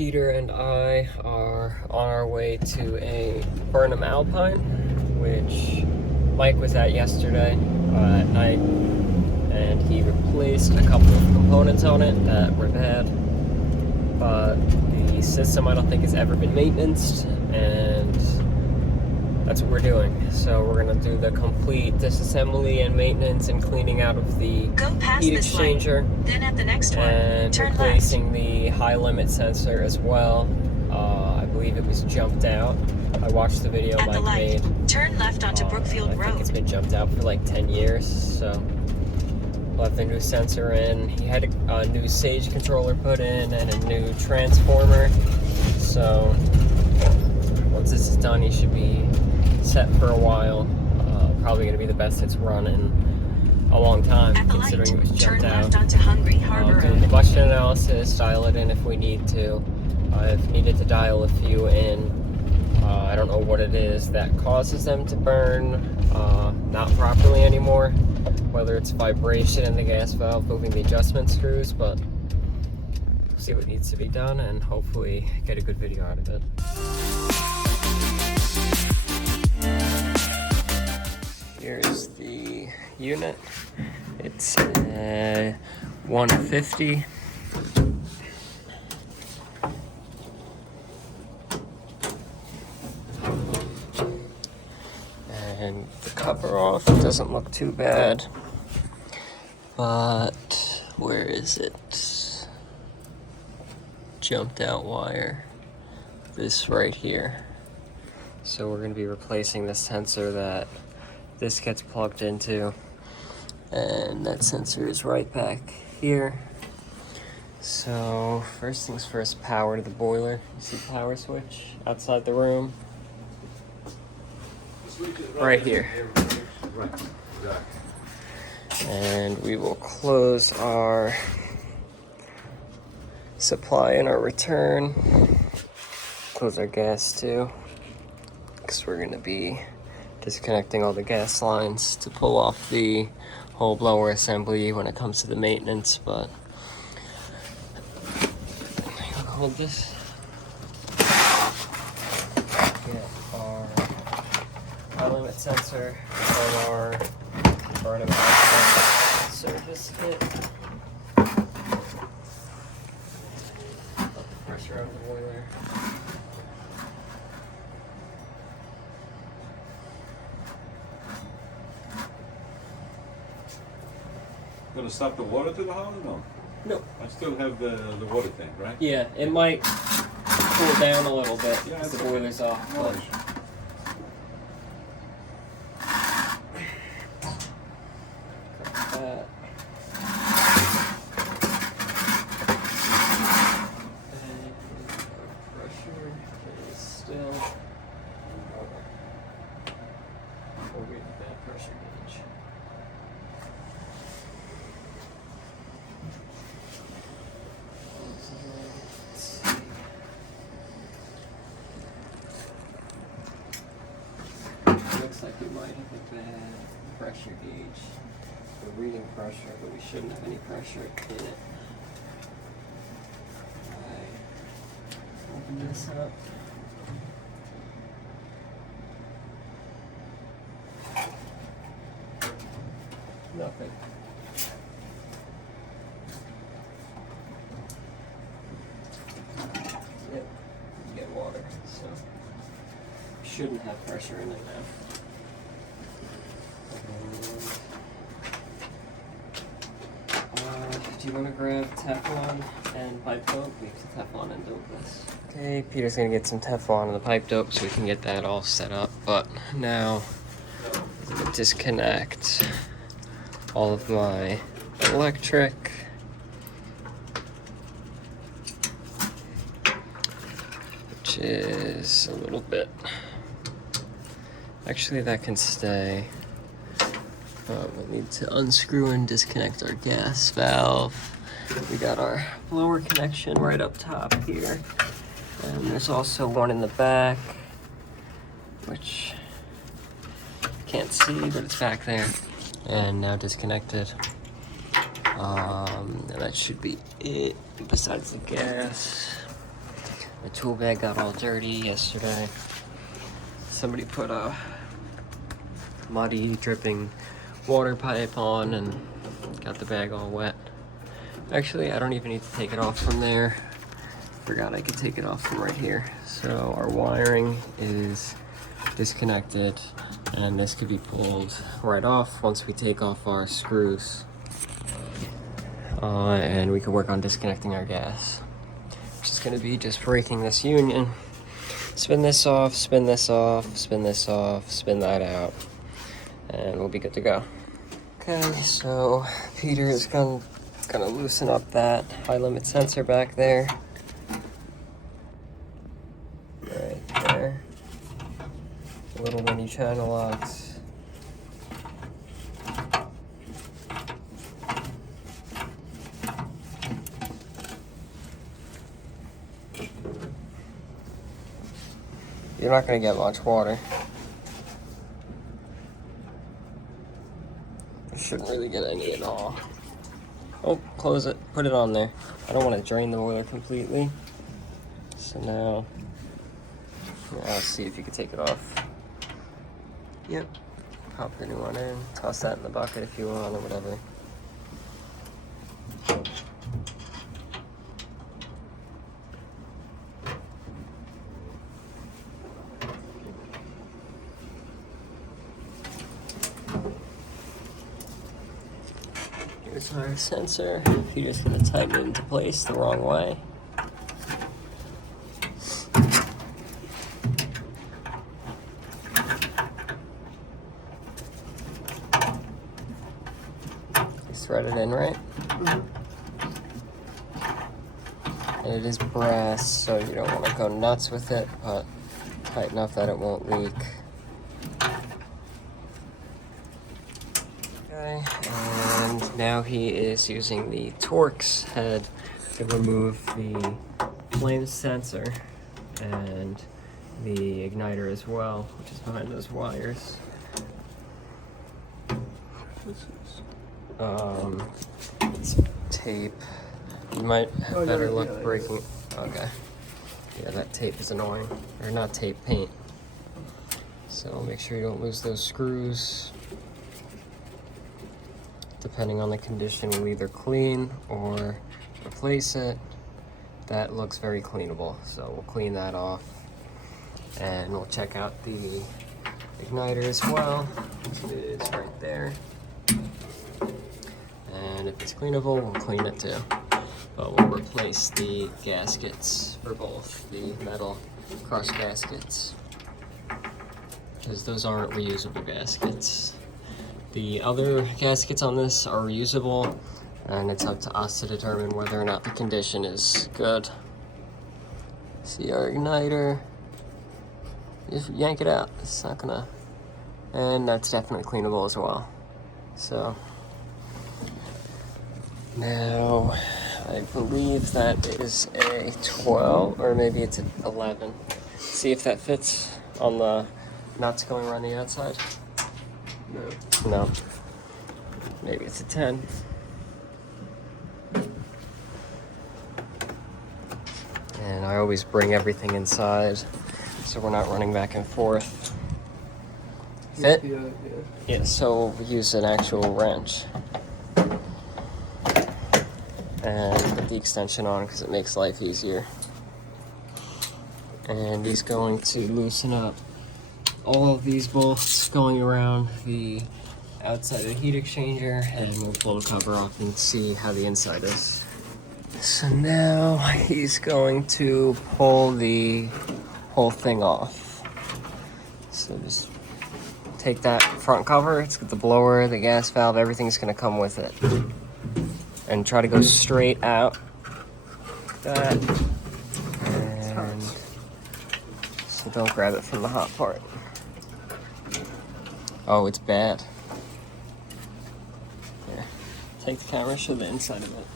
Peter and I are on our way to a Burnham Alpine, which Mike was at yesterday at night, and he replaced a couple of components on it that were bad, but the system I don't think has ever been maintained, and that's what we're doing. So we're gonna do the complete disassembly and maintenance and cleaning out of the heat exchanger, then at the next one, and replacing the high limit sensor as well. I believe it was jumped out. I watched the video Mike made. Turn left onto Brookfield Road. I think it's been jumped out for like 10 years, so we'll have the new sensor in. He had a new Sage controller put in and a new transformer, so once this is done, he should be set for a while. Probably going to be the best it's run in a long time, considering it was jumped out. Left onto Hungry Harbor Do the combustion analysis, dial it in if we need to. If needed to dial a few in. I don't know what it is that causes them to burn not properly anymore, whether it's vibration in the gas valve moving the adjustment screws, but we'll see what needs to be done and hopefully get a good video out of it. Here's the unit. It's a 150. And the cover off, it doesn't look too bad, but where is it? Jumped out wire, this right here. So we're going to be replacing the sensor that this gets plugged into, and that sensor is right back here. So first things first, power to the boiler. You see the power switch outside the room? Right here. And we will close our supply and our return. Close our gas too, because we're going to be disconnecting all the gas lines to pull off the whole blower assembly when it comes to the maintenance. But hold this. Get our high limit sensor on our Burnham Alpine service kit. Put the pressure out of the boiler. Gonna stop the water to the house? No. No. I still have the water tank, right? Yeah, it might cool down a little bit because the boiler's off. No But issue. that. And our pressure is still over that pressure gauge. Looks like we might have a bad pressure gauge. We're reading pressure, but we shouldn't have any pressure in it. Open this up. Nothing. Yep, you get water, so shouldn't have pressure in it now. Do you want to grab Teflon and pipe dope? We have some Teflon and dope this. Okay, Peter's gonna get some Teflon and the pipe dope so we can get that all set up. But now, I'm gonna disconnect all of my electric. Which is a little bit. Actually, that can stay. We'll need to unscrew and disconnect our gas valve. We got our blower connection right up top here. And there's also one in the back, which you can't see, but it's back there. And now disconnected. And that should be it, besides the gas. The tool bag got all dirty yesterday. Somebody put a muddy, dripping water pipe on and got the bag all wet. Actually, I don't even need to take it off from there. Forgot I could take it off from right here. So our wiring is disconnected, and this could be pulled right off once we take off our screws. And we can work on disconnecting our gas, which is going to be just breaking this union. Spin this off, spin this off, spin this off, spin that out, and we'll be good to go. Okay, so Peter is gonna loosen up that high limit sensor back there. Right there. Little mini channel locks. You're not going to get much water. You shouldn't really get any at all. Oh, close it. Put it on there. I don't want to drain the boiler completely. So now, let's see if you can take it off. Yep. Pop the new one in. Toss that in the bucket if you want or whatever. Here's our sensor. You're just going to tighten it into place the wrong way. You thread it in, right? Mm-hmm. And it is brass, so you don't want to go nuts with it, but tight enough that it won't leak. Okay, and now he is using the Torx head to remove the flame sensor and the igniter as well, which is behind those wires. It's tape. You might have better luck breaking. Okay. Yeah, that tape is annoying. Or not tape, paint. So make sure you don't lose those screws. Depending on the condition, we'll either clean or replace it. That looks very cleanable, so we'll clean that off. And we'll check out the igniter as well, which is right there. And if it's cleanable, we'll clean it too. But we'll replace the gaskets for both, the metal crush gaskets, because those aren't reusable gaskets. The other gaskets on this are reusable, and it's up to us to determine whether or not the condition is good. See our igniter. Just yank it out. It's not gonna, and that's definitely cleanable as well. So now I believe that is a 12, or maybe it's an 11. See if that fits on the nuts going around the outside. No. Maybe it's a 10. And I always bring everything inside so we're not running back and forth. Fit? Yeah, so we use an actual wrench. And put the extension on because it makes life easier. And he's going to loosen up all of these bolts going around the outside of the heat exchanger, and we'll pull the cover off and see how the inside is. So now he's going to pull the whole thing off. So just take that front cover, it's got the blower, the gas valve, everything's going to come with it. And try to go straight out. That. And so don't grab it from the hot part. Oh, it's bad. Here, take the camera, show the inside of it.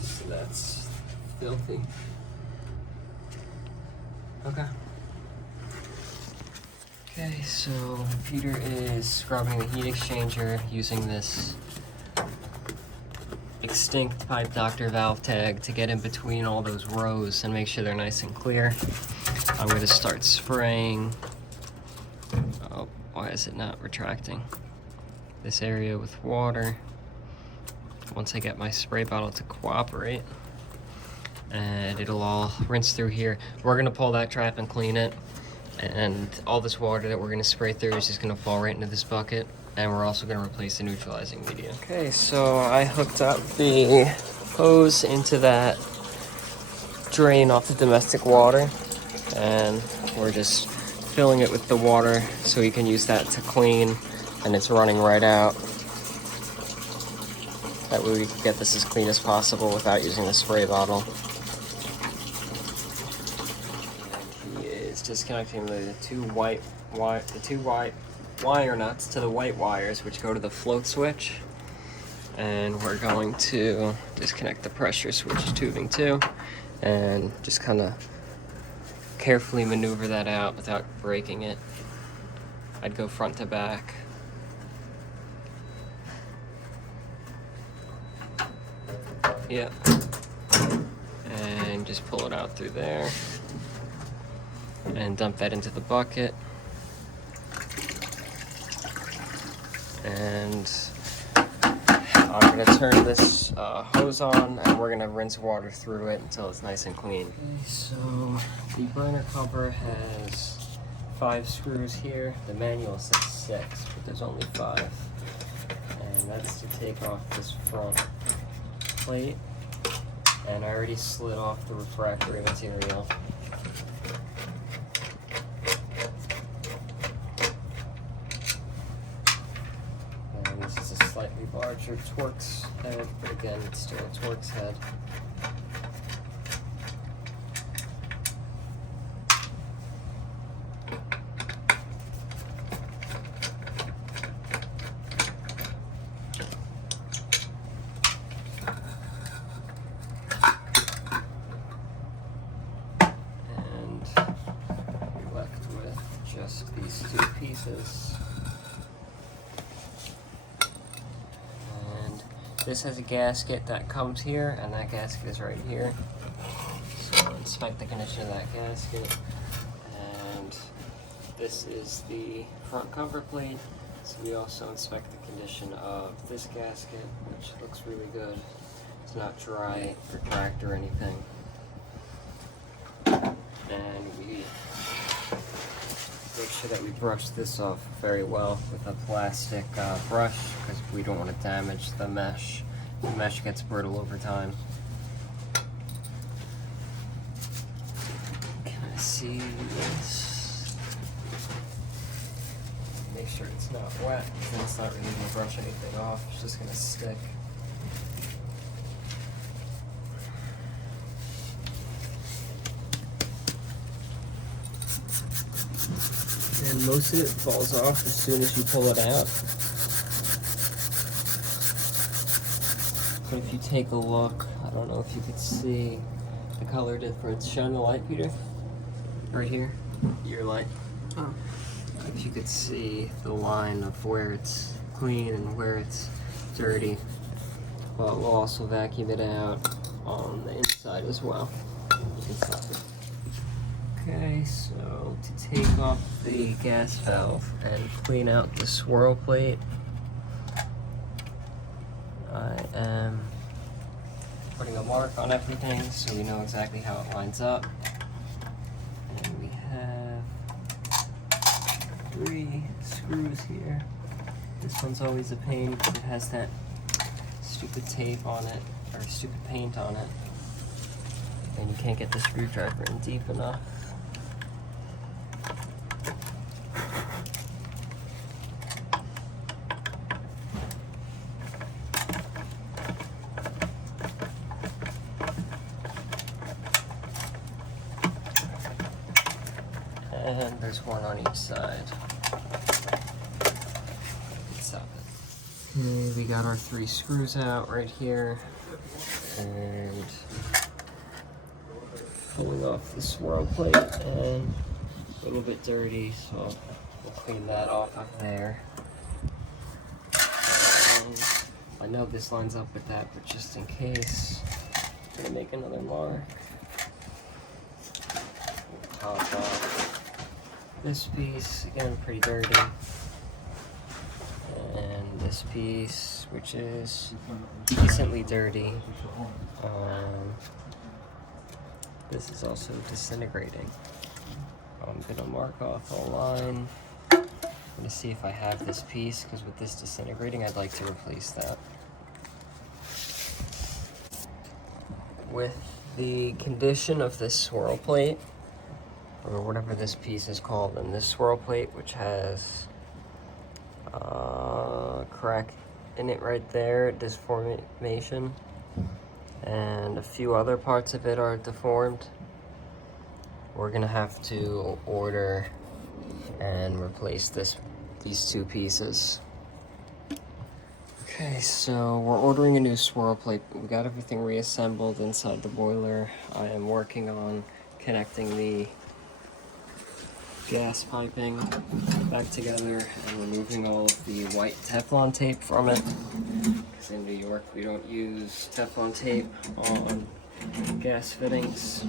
So that's filthy. Okay. Okay, so Peter is scrubbing the heat exchanger using this extinct pipe doctor valve tag to get in between all those rows and make sure they're nice and clear. I'm going to start spraying. Oh, why is it not retracting? This area with water. Once I get my spray bottle to cooperate, and it'll all rinse through here. We're going to pull that trap and clean it, and all this water that we're going to spray through is just going to fall right into this bucket. And we're also going to replace the neutralizing media. Okay, so I hooked up the hose into that drain off the domestic water, and we're just filling it with the water so we can use that to clean, and it's running right out. That way we can get this as clean as possible without using the spray bottle. And he is disconnecting the two white wire nuts to the white wires, which go to the float switch, and we're going to disconnect the pressure switch tubing too, and just kind of carefully maneuver that out without breaking it. I'd go front to back. Yep. And just pull it out through there and dump that into the bucket. And I'm going to turn this hose on, and we're going to rinse water through it until it's nice and clean. Okay, so the burner cover has 5 screws here. The manual says 6, but there's only 5. And that's to take off this front plate. And I already slid off the refractory material. This is a slightly larger Torx head, but again, it's still a Torx head. And we're left with just these 2 pieces. This has a gasket that comes here, and that gasket is right here. So inspect the condition of that gasket. And this is the front cover plate. So we also inspect the condition of this gasket, which looks really good. It's not dry or cracked or anything. And we make sure that we brush this off very well with a plastic brush, because we don't want to damage the mesh. The mesh gets brittle over time. Can I see this? Make sure it's not wet, then it's not really going to brush anything off. It's just going to stick. And most of it falls off as soon as you pull it out. But if you take a look, I don't know if you could see the color difference. Shine the light, Peter. Right here, your light. Oh. If you could see the line of where it's clean and where it's dirty. But we'll also vacuum it out on the inside as well. You can stop it. Okay, so to take off the gas valve and clean out the swirl plate, I am putting a mark on everything so we know exactly how it lines up. And we have 3 screws here. This one's always a pain because it has that stupid tape on it, or stupid paint on it. And you can't get the screwdriver in deep enough. And there's one on each side. Stop it. Okay, we got our 3 screws out right here. And pulling off the swirl plate, and a little bit dirty, so we'll clean that off up there. And I know this lines up with that, but just in case, I'm gonna make another mark. Pop off this piece, again, pretty dirty. And this piece, which is decently dirty. This is also disintegrating. I'm gonna mark off a line. I'm gonna see if I have this piece, because with this disintegrating, I'd like to replace that. With the condition of this swirl plate, or whatever this piece is called, and this swirl plate, which has crack in it right there, disformation, and a few other parts of it are deformed, we're gonna have to order and replace these two pieces. Okay, so we're ordering a new swirl plate. We got everything reassembled inside the boiler. I am working on connecting the gas piping back together and removing all of the white Teflon tape from it. Because in New York we don't use Teflon tape on gas fittings.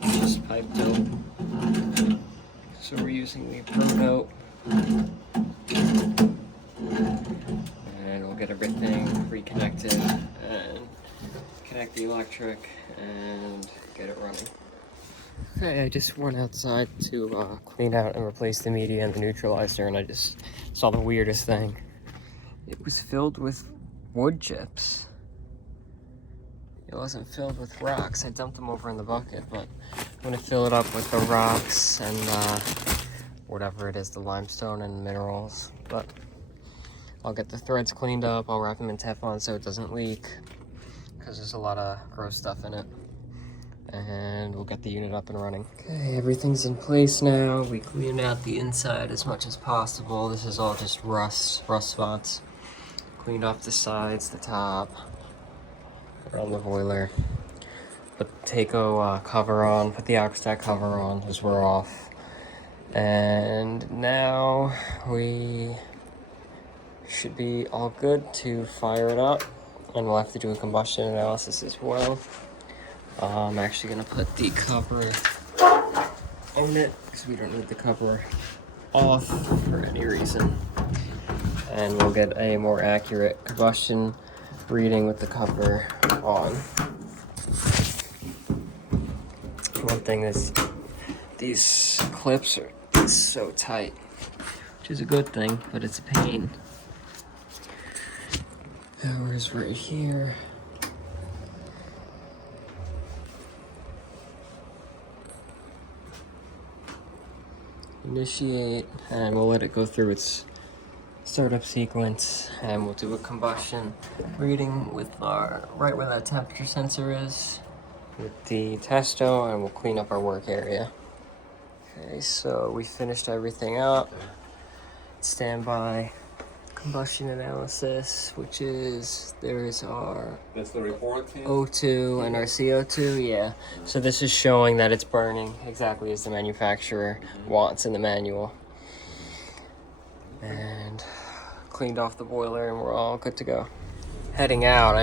Just pipe dope. So we're using the Pro Dope. And we'll get everything reconnected and connect the electric and get it running. Okay, I just went outside to clean out and replace the media and the neutralizer, and I just saw the weirdest thing. It was filled with wood chips. It wasn't filled with rocks. I dumped them over in the bucket, but I'm gonna fill it up with the rocks and whatever it is, the limestone and minerals. But I'll get the threads cleaned up. I'll wrap them in Teflon so it doesn't leak, because there's a lot of gross stuff in it. And we'll get the unit up and running. Okay, everything's in place now. We cleaned out the inside as much as possible. This is all just rust spots. Cleaned off the sides, the top, around the boiler. Put the Taco cover on, put the AquaStack cover on, because we're off. And now we should be all good to fire it up. And we'll have to do a combustion analysis as well. I'm actually gonna put the cover on it, because we don't need the cover off for any reason. And we'll get a more accurate combustion reading with the cover on. One thing is, these clips are so tight, which is a good thing, but it's a pain. Power's right here. Initiate, and we'll let it go through its startup sequence, and we'll do a combustion reading with our, right where that temperature sensor is, with the testo, and we'll clean up our work area. Okay, so we finished everything up. Standby combustion analysis, which is, there's our That's the report thing? O2 and our CO2, yeah. So this is showing that it's burning exactly as the manufacturer wants in the manual. And cleaned off the boiler, and we're all good to go. Heading out,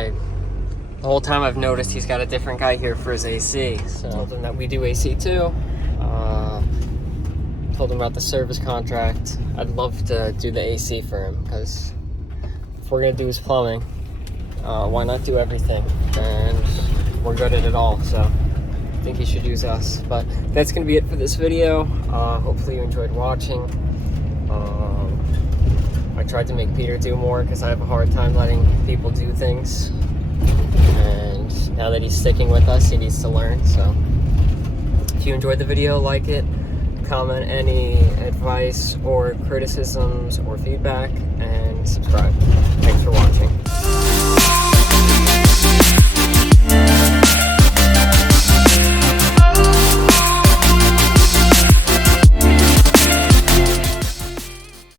the whole time I've noticed he's got a different guy here for his AC. So I told him that we do AC too. Told him about the service contract. I'd love to do the AC for him, because if we're gonna do his plumbing, why not do everything? And we're good at it all, so I think he should use us. But that's gonna be it for this video. Hopefully you enjoyed watching. I tried to make Peter do more, because I have a hard time letting people do things. And now that he's sticking with us, he needs to learn. So if you enjoyed the video, like it, comment any advice or criticisms or feedback, and subscribe. Thanks for watching.